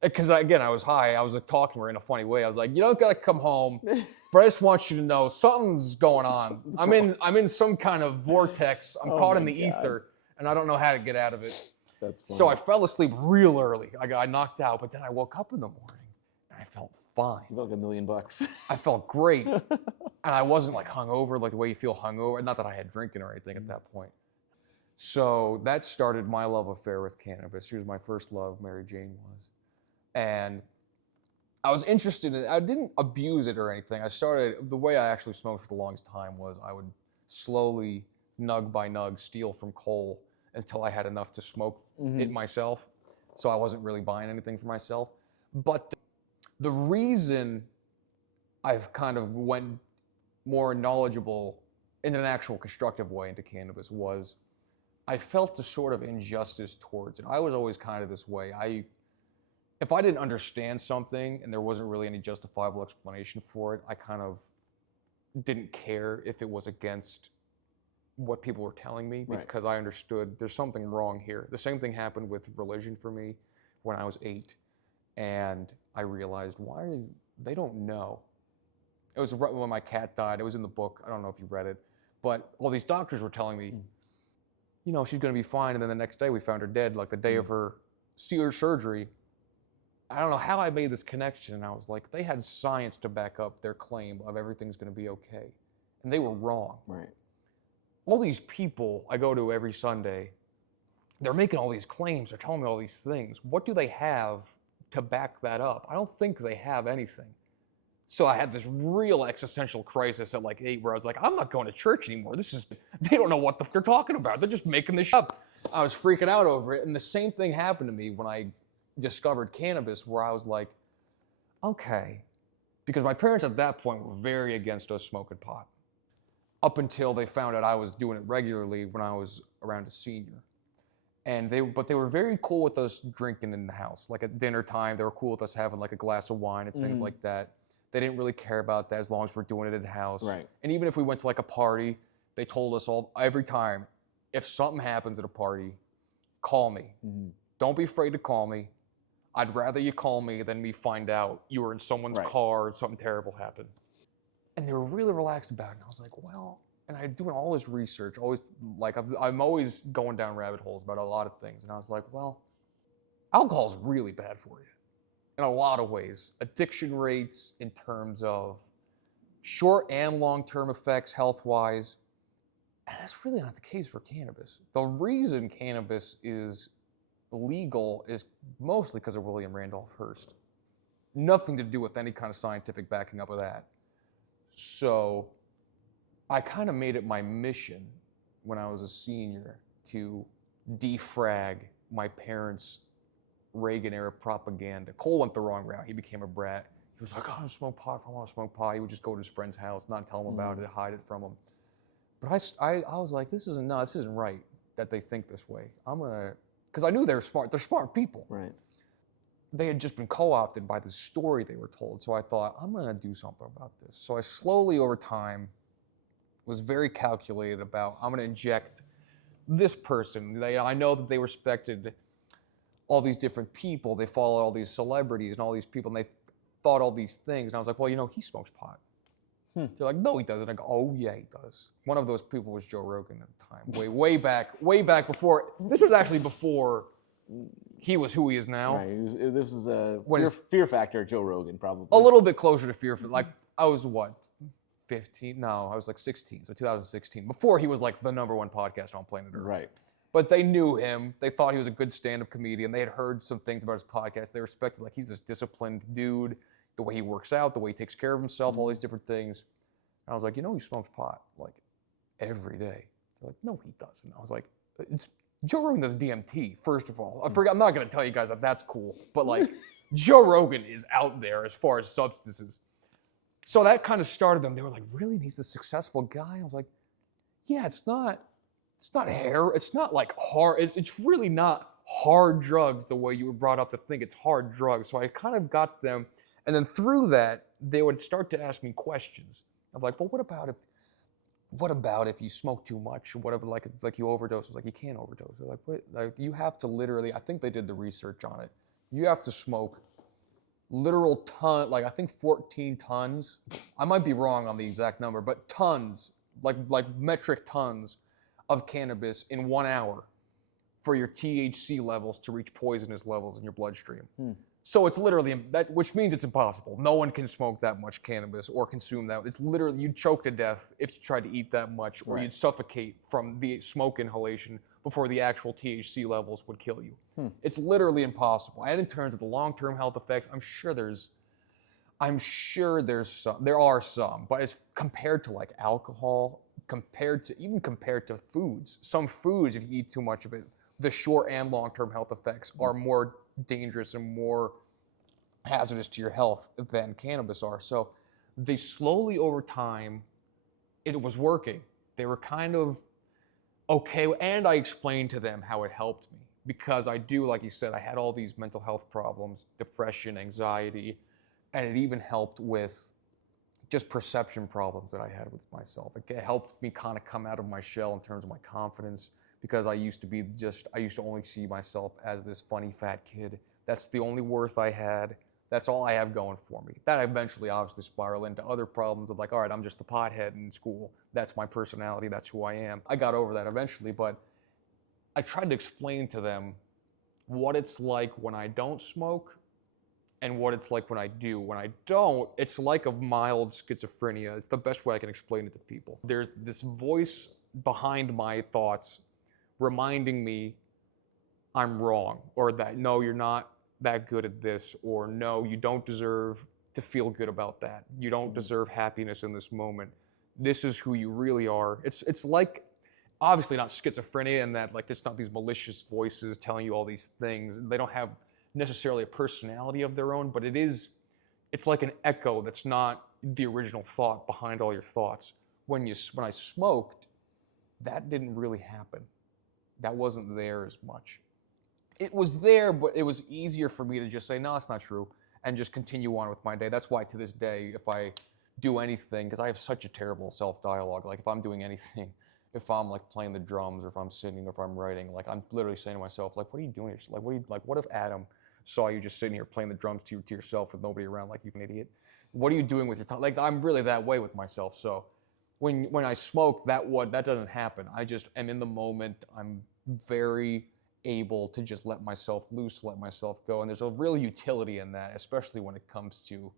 Because again, I was high. I was like talking to her in a funny way. I was like, you don't got to come home, but I just want you to know something's going on. I'm in some kind of vortex. I'm caught in the ether, and I don't know how to get out of it. That's funny. So I fell asleep real early. I got knocked out, but then I woke up in the morning, and I felt fine. You felt like $1 million. I felt great. And I wasn't like hungover, like the way you feel hungover. Not that I had drinking or anything at that point. So that started my love affair with cannabis. She was my first love, Mary Jane was. And I was interested in it. I didn't abuse it or anything. The way I actually smoked for the longest time was I would slowly, nug by nug, steal from Cole until I had enough to smoke it myself. So I wasn't really buying anything for myself. But the reason I've kind of went more knowledgeable in an actual constructive way into cannabis was I felt a sort of injustice towards it. I was always kind of this way. If I didn't understand something and there wasn't really any justifiable explanation for it, I kind of didn't care if it was against what people were telling me because I understood there's something wrong here. The same thing happened with religion for me when I was 8. And I realized, they don't know. It was when my cat died. It was in the book. I don't know if you read it. But all these doctors were telling me, you know, she's going to be fine. And then the next day we found her dead, like the day of her surgery. I don't know how I made this connection. And I was like, they had science to back up their claim of everything's going to be okay. And they were wrong. Right. All these people I go to every Sunday, they're making all these claims. They're telling me all these things. What do they have to back that up? I don't think they have anything. So I had this real existential crisis at like 8 where I was like, I'm not going to church anymore. They don't know what they're talking about. They're just making this up. I was freaking out over it. And the same thing happened to me when I discovered cannabis, where I was like, okay, because my parents at that point were very against us smoking pot up until they found out I was doing it regularly when I was around a senior. But they were very cool with us drinking in the house. Like at dinner time, they were cool with us having like a glass of wine and things like that. They didn't really care about that as long as we're doing it at the house. Right. And even if we went to like a party, they told us every time, if something happens at a party, call me. Don't be afraid to call me. I'd rather you call me than me find out you were in someone's car and something terrible happened. And they were really relaxed about it. And I was like, well, and I'm doing all this research, I'm always going down rabbit holes about a lot of things. And I was like, well, alcohol's really bad for you in a lot of ways. Addiction rates in terms of short and long-term effects health-wise. And that's really not the case for cannabis. The reason cannabis is legal is mostly because of William Randolph Hearst. Nothing to do with any kind of scientific backing up of that. So I kind of made it my mission when I was a senior to defrag my parents' Reagan-era propaganda. Cole went the wrong route. He became a brat. He was like, I want to smoke pot. If I want to smoke pot, he would just go to his friend's house, not tell him about it, hide it from him. But I was like, this isn't right that they think this way. Because I knew they were smart. They're smart people. Right. They had just been co-opted by the story they were told. So I thought, I'm going to do something about this. So I slowly, over time, was very calculated about, I'm going to inject this person. I know that they respected all these different people. They followed all these celebrities and all these people, and they thought all these things. And I was like, well, he smokes pot. They're like, no, he doesn't. I go, oh, yeah, he does. One of those people was Joe Rogan at the time, way back before. This was actually before he was who he is now. Right. This was a When fear factor, Joe Rogan, probably. a little bit closer to fear. Like I was what, 15? No, I was like 16. So 2016, before he was like the #1 podcast on planet Earth. Right. But they knew him. They thought he was a good stand-up comedian. They had heard some things about his podcast. They respected, like, he's this disciplined dude, the way he works out, the way he takes care of himself, all these different things. And I was like, you know, he smokes pot like every day. They're like, no, he doesn't. I was like, it's Joe Rogan does DMT, first of all. I'm not going to tell you guys that that's cool, but like Joe Rogan is out there as far as substances. So that kind of started them. They were like, really? And he's a successful guy? I was like, yeah, it's not hair. It's not like hard. It's really not hard drugs the way you were brought up to think it's hard drugs. So I kind of got them. And then through that, they would start to ask me questions. I'm like, well, what about if you smoke too much? What if it's like you overdose? It's like, you can't overdose. They're like, what? Like, you have to literally, I think they did the research on it. You have to smoke literal ton, like I think 14 tons. I might be wrong on the exact number, but tons, like metric tons of cannabis in 1 hour for your THC levels to reach poisonous levels in your bloodstream. So it's literally, which means it's impossible. No one can smoke that much cannabis or consume that. It's literally, you'd choke to death if you tried to eat that much, or you'd suffocate from the smoke inhalation before the actual THC levels would kill you. It's literally impossible. And in terms of the long-term health effects, I'm sure there are some, but it's compared to like alcohol, compared to foods. Some foods, if you eat too much of it, the short and long-term health effects are more dangerous and more hazardous to your health than cannabis are. So they slowly over time, it was working. They were kind of okay. And I explained to them how it helped me, because I do, like you said, I had all these mental health problems, depression, anxiety, and it even helped with just perception problems that I had with myself. It helped me kind of come out of my shell in terms of my confidence, because I used to only see myself as this funny fat kid. That's the only worth I had. That's all I have going for me. That eventually obviously spiraled into other problems of like, all right, I'm just the pothead in school. That's my personality. That's who I am. I got over that eventually, but I tried to explain to them what it's like when I don't smoke and what it's like when I do. When I don't, it's like a mild schizophrenia. It's the best way I can explain it to people. There's this voice behind my thoughts reminding me I'm wrong, or that no, you're not that good at this, or no, you don't deserve to feel good about that. You don't deserve happiness in this moment. This is who you really are. It's like, obviously not schizophrenia, and that like it's not these malicious voices telling you all these things. They don't have necessarily a personality of their own, but it's like an echo that's not the original thought behind all your thoughts. When I smoked, that didn't really happen. That wasn't there as much. It was there, but it was easier for me to just say, no, that's not true, and just continue on with my day. That's why to this day, if I do anything, because I have such a terrible self-dialogue, like if I'm doing anything, if I'm like playing the drums, or if I'm singing, or if I'm writing, like I'm literally saying to myself, like, what are you doing? Like, what if Adam saw you just sitting here playing the drums to yourself with nobody around, like, you an idiot? What are you doing with your time? Like, I'm really that way with myself. So when I smoke, that doesn't happen. I just am in the moment. I'm very able to just let myself loose, let myself go. And there's a real utility in that, especially when it comes to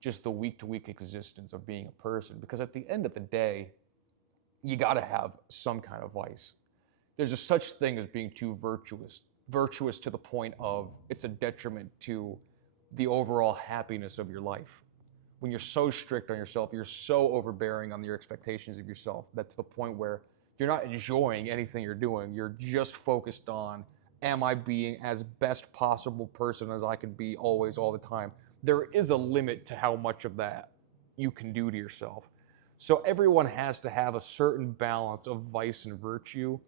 just the week-to-week existence of being a person. Because at the end of the day, you got to have some kind of vice. There's a such thing as being too virtuous to the point of it's a detriment to the overall happiness of your life. When you're so strict on yourself, you're so overbearing on your expectations of yourself, that to the point where you're not enjoying anything you're doing. You're just focused on, am I being as best possible person as I could be always, all the time? There is a limit to how much of that you can do to yourself. So everyone has to have a certain balance of vice and virtue.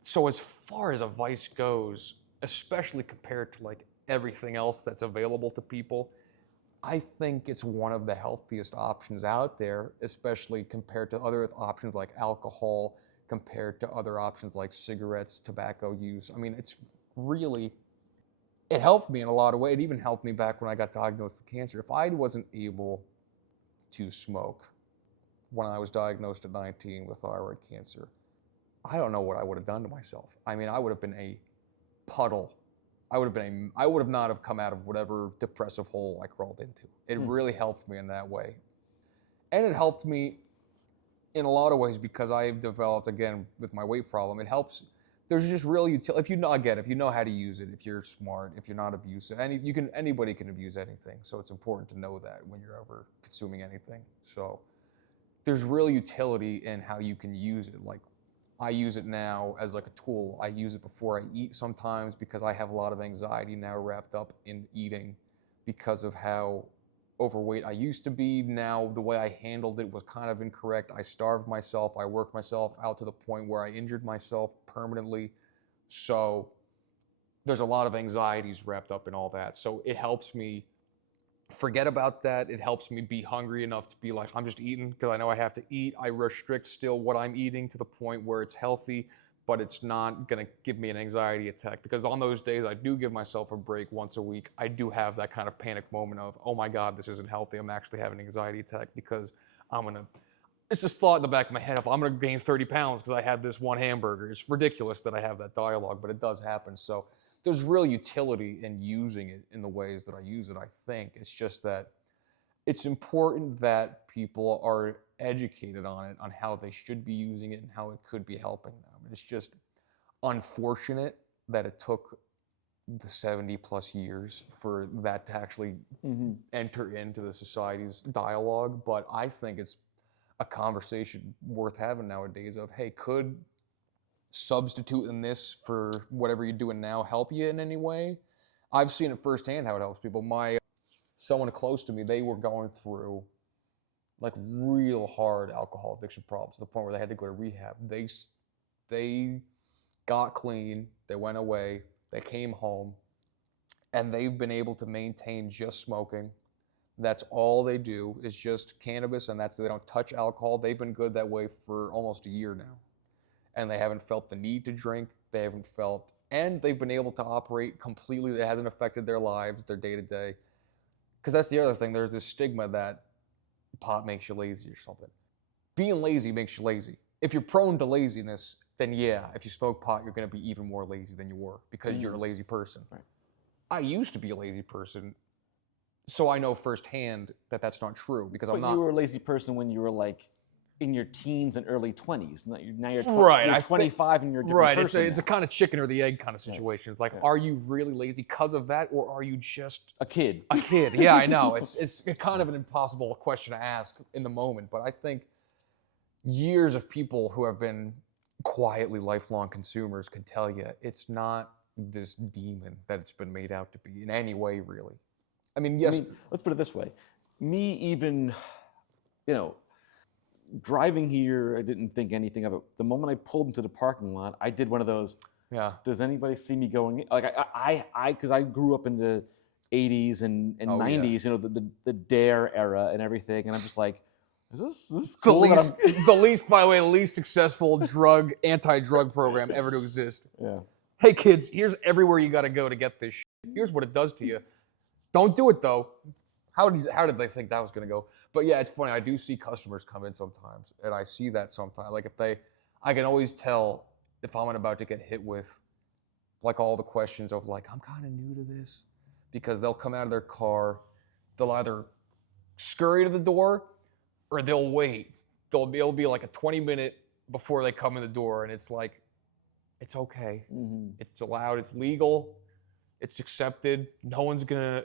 So as far as a vice goes, especially compared to like everything else that's available to people, I think it's one of the healthiest options out there, especially compared to other options like alcohol, compared to other options like cigarettes, tobacco use. I mean, it helped me in a lot of ways. It even helped me back when I got diagnosed with cancer. If I wasn't able to smoke when I was diagnosed at 19 with thyroid cancer, I don't know what I would have done to myself. I mean, I would have been a puddle. I would have not have come out of whatever depressive hole I crawled into. It really helped me in that way. And it helped me in a lot of ways because I've developed, again, with my weight problem, it helps. There's just real utility. If you know how to use it, if you're smart, if you're not abusive, anybody can abuse anything. So it's important to know that when you're ever consuming anything. So there's real utility in how you can use it. Like, I use it now as like a tool. I use it before I eat sometimes because I have a lot of anxiety now wrapped up in eating because of how overweight I used to be. Now the way I handled it was kind of incorrect. I starved myself. I worked myself out to the point where I injured myself permanently. So there's a lot of anxieties wrapped up in all that. So it helps me forget about that. It helps me be hungry enough to be like, I'm just eating because I know I have to eat. I restrict still what I'm eating to the point where it's healthy, but it's not going to give me an anxiety attack, because on those days I do give myself a break once a week. I do have that kind of panic moment of, oh my God, this isn't healthy. I'm actually having an anxiety attack because it's this thought in the back of my head of I'm going to gain 30 pounds because I had this one hamburger. It's ridiculous that I have that dialogue, but it does happen. So there's real utility in using it in the ways that I use it, I think. It's just that it's important that people are educated on it, on how they should be using it and how it could be helping them. It's just unfortunate that it took the 70 plus years for that to actually enter into the society's dialogue. But I think it's a conversation worth having nowadays of, hey, could substituting this for whatever you're doing now help you in any way? I've seen it firsthand how it helps people. Someone close to me, they were going through like real hard alcohol addiction problems to the point where they had to go to rehab. They got clean, they went away, they came home, and they've been able to maintain just smoking. That's all they do is just cannabis, and they don't touch alcohol. They've been good that way for almost a year now. And they haven't felt the need to drink. And they've been able to operate completely. It hasn't affected their lives, their day-to-day. Because that's the other thing. There's this stigma that pot makes you lazy or something. Being lazy makes you lazy. If you're prone to laziness, then yeah, if you smoke pot, you're going to be even more lazy than you were because you're a lazy person. Right. I used to be a lazy person, so I know firsthand that that's not true because I'm not. But you were a lazy person when you were like in your teens and early 20s. Now you're, right. You're 25 and you're a different person. Right. It's a kind of chicken or the egg kind of situation. It's like, are you really lazy because of that, or are you just a kid? A kid. Yeah, I know. It's kind of an impossible question to ask in the moment, but I think years of people who have been quietly lifelong consumers can tell you it's not this demon that it's been made out to be in any way, really. I mean, yes. Let's put it this way. Me even, driving here, I didn't think anything of it. The moment I pulled into the parking lot, I did one of those. Yeah. Does anybody see me going in? Like because I grew up in the 80s and 90s, the DARE era and everything, and I'm just like, is this cool? The least successful anti-drug program ever to exist. Yeah. Hey kids, here's everywhere you got to go to get this shit. Here's what it does to you. Don't do it though. How did they think that was going to go? But yeah, it's funny. I do see customers come in sometimes, and I see that sometimes. Like I can always tell if I'm about to get hit with like all the questions of like, I'm kind of new to this, because they'll come out of their car, they'll either scurry to the door or they'll wait. It'll be like a 20-minute before they come in the door, and it's like, it's okay. Mm-hmm. It's allowed. It's legal. It's accepted. No one's gonna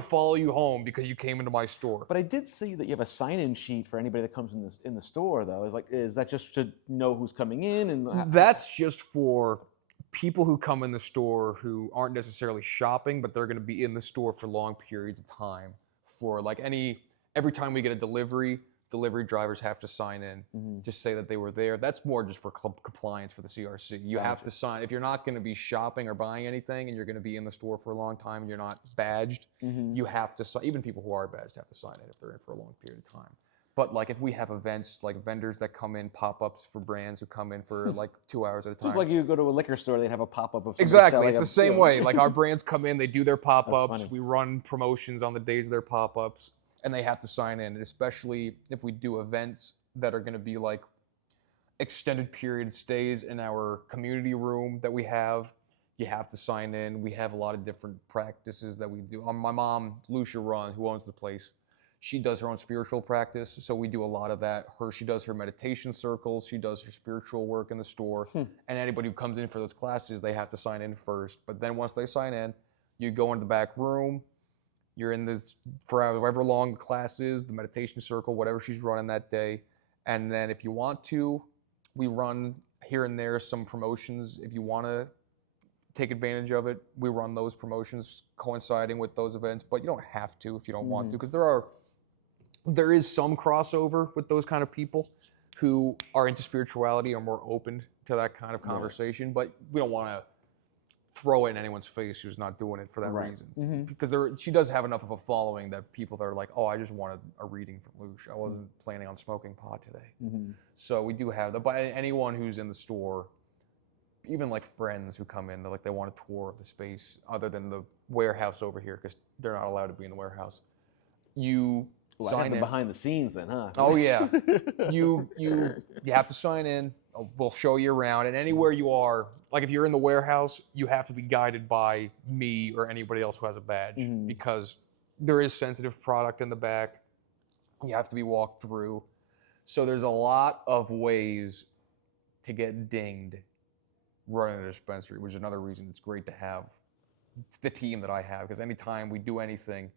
follow you home because you came into my store. But I did see that you have a sign-in sheet for anybody that comes in the store, though. Is that just to know who's coming in? And that's just for people who come in the store who aren't necessarily shopping, but they're going to be in the store for long periods of time. For like every time we get a delivery drivers have to sign in to say that they were there. That's more just for compliance for the CRC. You have to sign. If you're not going to be shopping or buying anything and you're going to be in the store for a long time and you're not badged, you have to sign. Even people who are badged have to sign in if they're in for a long period of time. But like if we have events, like vendors that come in, pop-ups for brands who come in for like 2 hours at a time. Just like you go to a liquor store, they'd have a pop-up of exactly. It's the same way. Like our brands come in, they do their pop-ups. We run promotions on the days of their pop-ups. And they have to sign in, especially if we do events that are going to be like extended period stays in our community room that we have. You have to sign in. We have a lot of different practices that we do. My mom, Lucia Run, who owns the place, she does her own spiritual practice, so we do a lot of that. She does her meditation circles. She does her spiritual work in the store. And anybody who comes in for those classes, they have to sign in first. But then once they sign in, you go into the back room. You're in this for however long the class is, the meditation circle, whatever she's running that day. And then if you want to, we run here and there some promotions. If you want to take advantage of it, we run those promotions coinciding with those events, but you don't have to if you don't want to, because there is some crossover with those kind of people who are into spirituality or more open to that kind of conversation, but we don't want to throw it in anyone's face who's not doing it for that reason. Because she does have enough of a following that people that are like, oh, I just wanted a reading from Lucia. I wasn't planning on smoking pot today. So we do have that. But anyone who's in the store, even like friends who come in, they want a tour of the space other than the warehouse over here, because they're not allowed to be in the warehouse. You sign in behind the scenes then, huh? Oh yeah. You have to sign in. We'll show you around, and anywhere you are, like if you're in the warehouse, you have to be guided by me or anybody else who has a badge, because there is sensitive product in the back. You have to be walked through. So there's a lot of ways to get dinged running a dispensary, which is another reason it's great to have the team that I have, because anytime we do anything,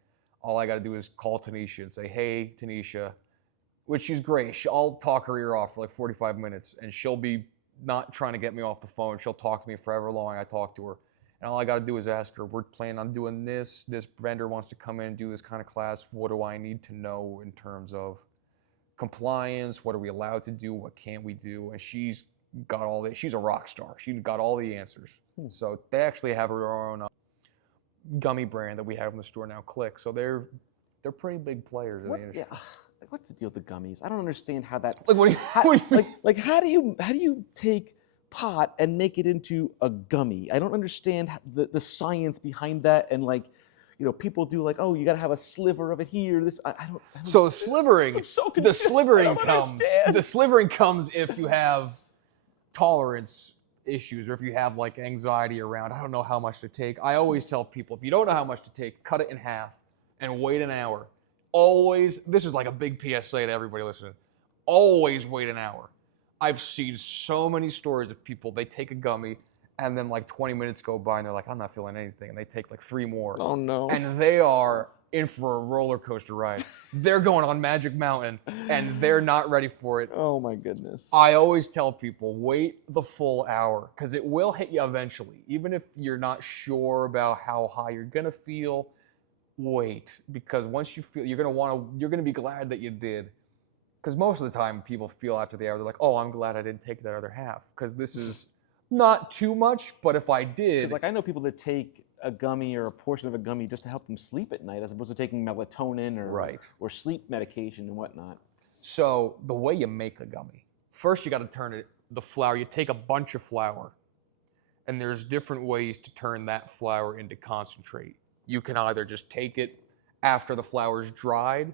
all I got to do is call Tanisha and say, hey, Tanisha, which she's great. I'll talk her ear off for like 45 minutes, and she'll be not trying to get me off the phone. She'll talk to me for however long I talk to her. And all I got to do is ask her, we're planning on doing this. This vendor wants to come in and do this kind of class. What do I need to know in terms of compliance? What are we allowed to do? What can't we do? And she's got all this. She's a rock star. She got all the answers. So they actually have her own gummy brand that we have in the store now, Click. So they're pretty big players in the industry. Yeah. What's the deal with the gummies? I don't understand how that. Like, what do you mean? How do you take pot and make it into a gummy? I don't understand the science behind that, and people do oh, you got to have a sliver of it here. I don't. So slivering. I'm so confused. The slivering comes if you have tolerance issues, or if you have anxiety around, I don't know how much to take. I always tell people, if you don't know how much to take, cut it in half and wait an hour. Always, this is like a big PSA to everybody listening, always wait an hour. I've seen so many stories of people, they take a gummy and then 20 minutes go by and they're like, I'm not feeling anything. And they take 3 more. Oh no. And they are in for a roller coaster ride. They're going on Magic Mountain and they're not ready for it. Oh my goodness. I always tell people, wait the full hour, because it will hit you eventually. Even if you're not sure about how high you're gonna feel, wait, because once you feel, you're gonna be glad that you did. Because most of the time people feel after the hour, they're like, oh, I'm glad I didn't take that other half, because this is not too much, but if I did. I know people that take a gummy or a portion of a gummy just to help them sleep at night, as opposed to taking melatonin or sleep medication and whatnot. So the way you make a gummy, first you got to turn the flour. You take a bunch of flour, and there's different ways to turn that flour into concentrate. You can either just take it after the flour's dried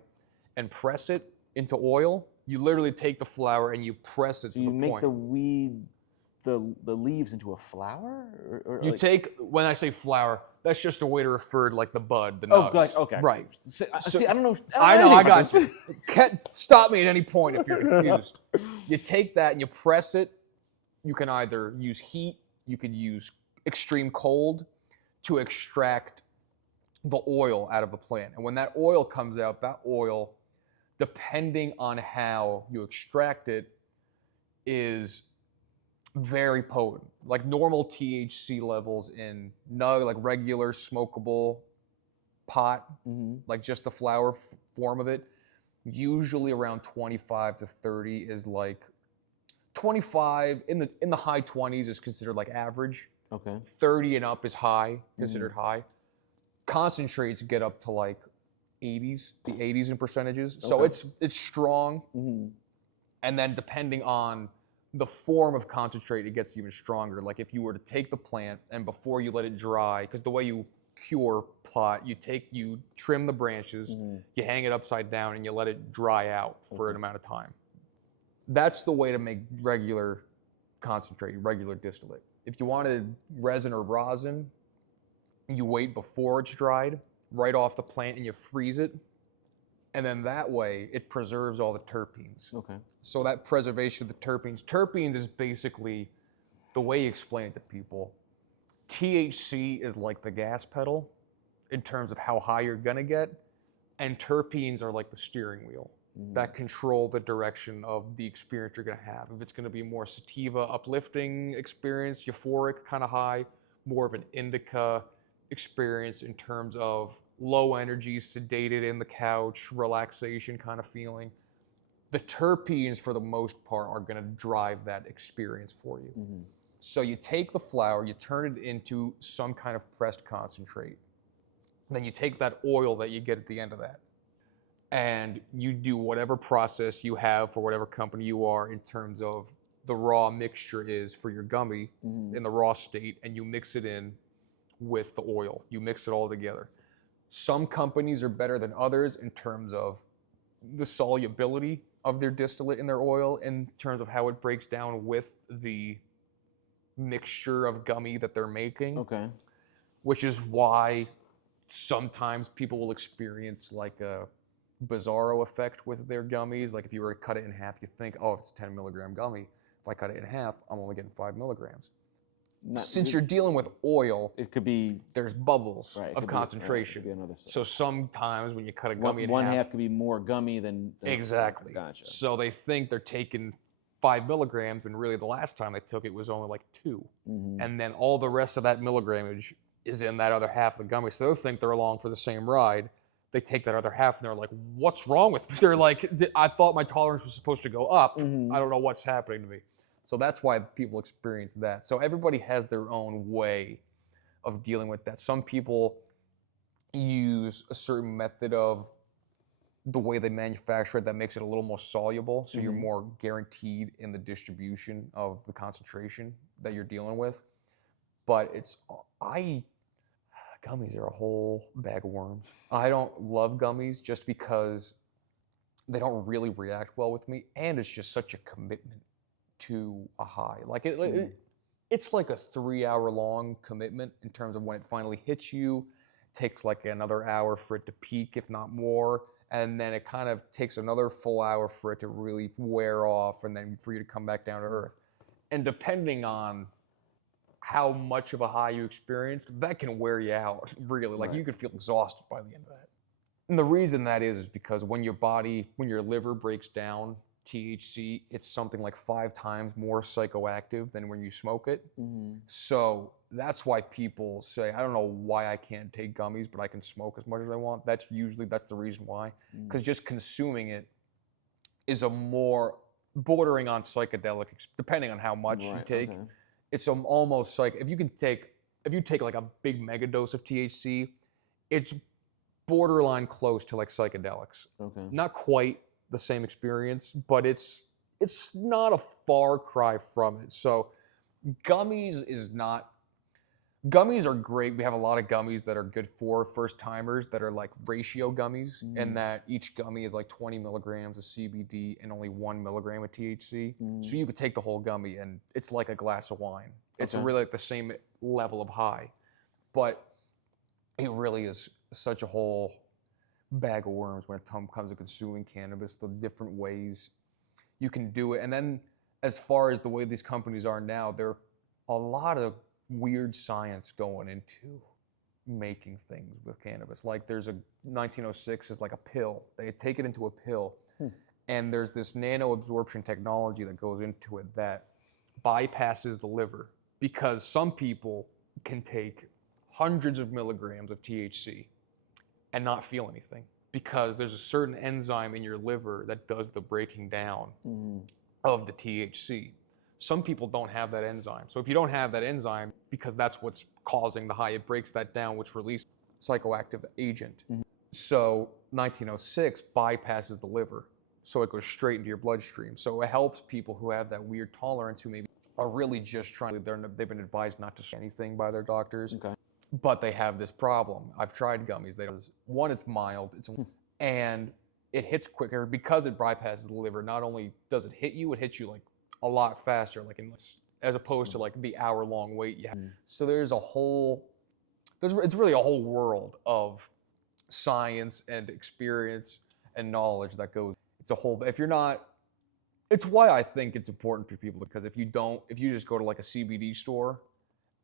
and press it into oil. You literally take the flour and you press it to the point. You make the weed, the leaves into a flour? Or you take, when I say flour, that's just a way to refer to the bud, the nugs. Okay. Right. See, I don't know. I got you. Can't stop me at any point if you're confused. You take that and you press it. You can either use heat, you could use extreme cold to extract the oil out of the plant. And when that oil comes out, that oil, depending on how you extract it, is very potent. Normal THC levels in regular smokable pot, just the flower form of it, usually around 25 to 30 is 25 in the high 20s is considered average. Okay. 30 and up is high, considered high. Concentrates get up to 80s, the 80s in percentages. So Okay. it's strong. And then depending on the form of concentrate, it gets even stronger. If you were to take the plant and before you let it dry, because the way you cure pot, you trim the branches, you hang it upside down, and you let it dry out for an amount of time. That's the way to make regular concentrate, regular distillate. If you wanted resin or rosin, you wait before it's dried, right off the plant, and you freeze it. And then that way, it preserves all the terpenes. Okay. So that preservation of the terpenes is basically the way you explain it to people. THC is like the gas pedal in terms of how high you're gonna get, and terpenes are like the steering wheel that control the direction of the experience you're gonna have. If it's gonna be more sativa, uplifting experience, euphoric, kind of high, more of an indica experience in terms of low energy, sedated in the couch, relaxation kind of feeling. The terpenes, for the most part, are gonna drive that experience for you. So you take the flower, you turn it into some kind of pressed concentrate. Then you take that oil that you get at the end of that, and you do whatever process you have for whatever company you are in terms of the raw mixture is for your gummy in the raw state, and you mix it in with the oil. You mix it all together. Some companies are better than others in terms of the solubility of their distillate in their oil, in terms of how it breaks down with the mixture of gummy that they're making. Okay. Which is why sometimes people will experience like a bizarro effect with their gummies. Like if you were to cut it in half, you think, oh, it's a 10 milligram gummy. If I cut it in half, I'm only getting 5 milligrams. Since you're dealing with oil, it could be, there's bubbles of it concentration. could be another side. So sometimes when you cut a gummy in one half, half could be more gummy than exactly. Gotcha. So they think they're taking 5 milligrams, and really the last time they took it was only like 2. And then all the rest of that milligrammage is in that other half of the gummy. So they think they're along for the same ride. They take that other half and they're like, what's wrong with me? They're like, I thought my tolerance was supposed to go up. I don't know what's happening to me. So that's why people experience that. So everybody has their own way of dealing with that. Some people use a certain method of the way they manufacture it that makes it a little more soluble. So you're more guaranteed in the distribution of the concentration that you're dealing with. But gummies are a whole bag of worms. I don't love gummies just because they don't really react well with me, and it's just such a commitment to a high. Like it's like a 3-hour long commitment in terms of when it finally hits you. It takes like another hour for it to peak, if not more, and then it kind of takes another full hour for it to really wear off, and then for you to come back down to earth. And depending on how much of a high you experience, that can wear you out, really. Like you could feel exhausted by the end of that. And the reason that is because when your liver breaks down THC, it's something like 5 times more psychoactive than when you smoke it. So that's why people say, I don't know why I can't take gummies, but I can smoke as much as I want. That's the reason why. Because just consuming it is a more bordering on psychedelic, depending on how much you take. It's almost like if you take like a big mega dose of THC, it's borderline close to like psychedelics. Not quite the same experience, but it's not a far cry from it. So gummies are great. We have a lot of gummies that are good for first timers that are like ratio gummies, and that each gummy is like 20 milligrams of CBD and only 1 milligram of THC. So you could take the whole gummy and it's like a glass of wine. It's really like the same level of high, but it really is such a whole bag of worms when it comes to consuming cannabis, the different ways you can do it. And then as far as the way these companies are now, there are a lot of weird science going into making things with cannabis. Like there's a 1906 is like a pill. They take it into a pill, and there's this nano absorption technology that goes into it that bypasses the liver, because some people can take hundreds of milligrams of THC and not feel anything, because there's a certain enzyme in your liver that does the breaking down of the THC. Some people don't have that enzyme. So if you don't have that enzyme, because that's what's causing the high, it breaks that down, which releases psychoactive agent. So 1906 bypasses the liver, so it goes straight into your bloodstream. So it helps people who have that weird tolerance, who maybe are really just they've been advised not to say anything by their doctors, but they have this problem. I've tried gummies. One, it's mild, and it hits quicker because it bypasses the liver. Not only does it hit you like a lot faster, like as opposed to like the hour-long wait you have. So it's really a whole world of science and experience and knowledge that goes. It's why I think it's important for people, because if you just go to like a CBD store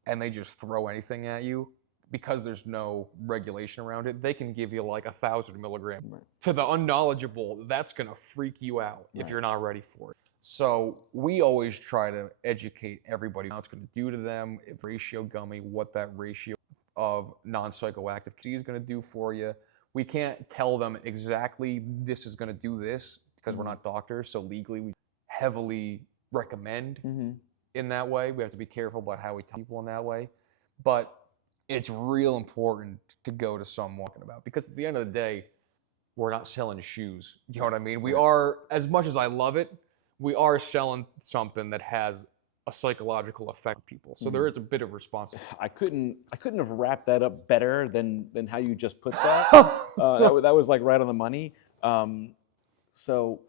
and they just throw anything at you, because there's no regulation around it, they can give you like 1,000 milligrams. Right. To the unknowledgeable, that's gonna freak you out if you're not ready for it. So we always try to educate everybody how it's gonna do to them, if ratio gummy, what that ratio of non-psychoactive is gonna do for you. We can't tell them exactly this is gonna do this because we're not doctors, so legally we heavily recommend in that way. We have to be careful about how we tell people in that way. But it's real important to go to someone about, because at the end of the day, we're not selling shoes. You know what I mean? We are, as much as I love it, we are selling something that has a psychological effect on people. So there is a bit of responsibility. I couldn't have wrapped that up better than how you just put that. That was like right on the money. So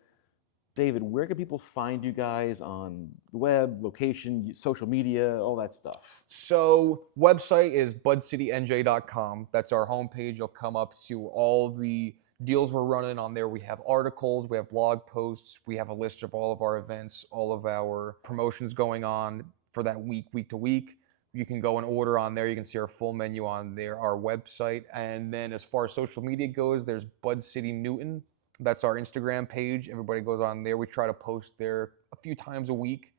David, where can people find you guys on the web, location, social media, all that stuff? So website is budcitynj.com. That's our homepage. You'll come up to all the deals we're running on there. We have articles, we have blog posts, we have a list of all of our events, all of our promotions going on for that week to week. You can go and order on there. You can see our full menu on there, our website. And then as far as social media goes, there's Bud City Newton. That's our Instagram page. Everybody goes on there. We try to post there a few times a week.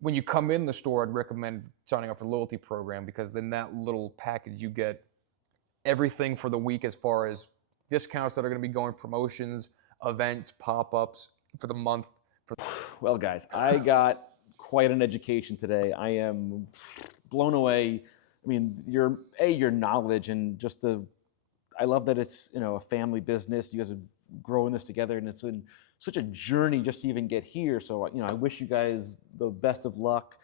When you come in the store, I'd recommend signing up for the loyalty program, because then that little package, you get everything for the week as far as discounts that are going to be going, promotions, events, pop-ups for the month. Well, guys, I got quite an education today. I am blown away. I mean, your knowledge and just I love that it's, a family business. You guys are growing this together, and it's been such a journey just to even get here. So, I wish you guys the best of luck.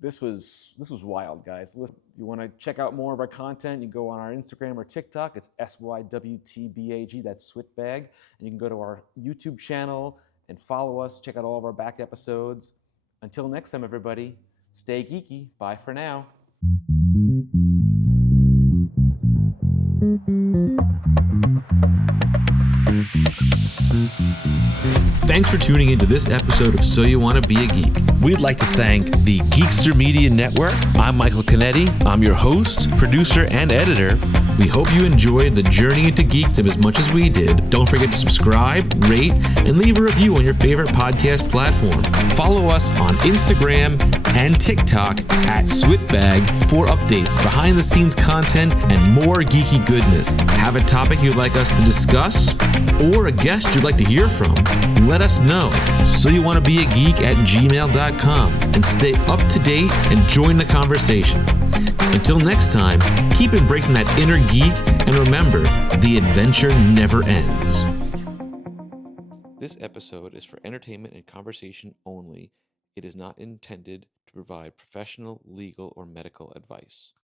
This was wild, guys. Listen, if you want to check out more of our content, you go on our Instagram or TikTok. It's SYWTBAG. That's SYWTBAG. And you can go to our YouTube channel and follow us. Check out all of our back episodes. Until next time, everybody, stay geeky. Bye for now. Thanks for tuning into this episode of So You Want to Be a Geek. We'd like to thank the Geekster Media Network. I'm Michael Canetti. I'm your host, producer, and editor. We hope you enjoyed the journey into geekdom as much as we did. Don't forget to subscribe, rate, and leave a review on your favorite podcast platform. Follow us on Instagram and TikTok at SYWTBAG for updates, behind-the-scenes content, and more geeky goodness. Have a topic you'd like us to discuss, or a guest you'd like to hear from? Let us know. So you want to be a geek at gmail.com, and stay up to date and join the conversation. Until next time, keep embracing that inner geek, and remember, the adventure never ends. This episode is for entertainment and conversation only. It is not intended to provide professional, legal, or medical advice.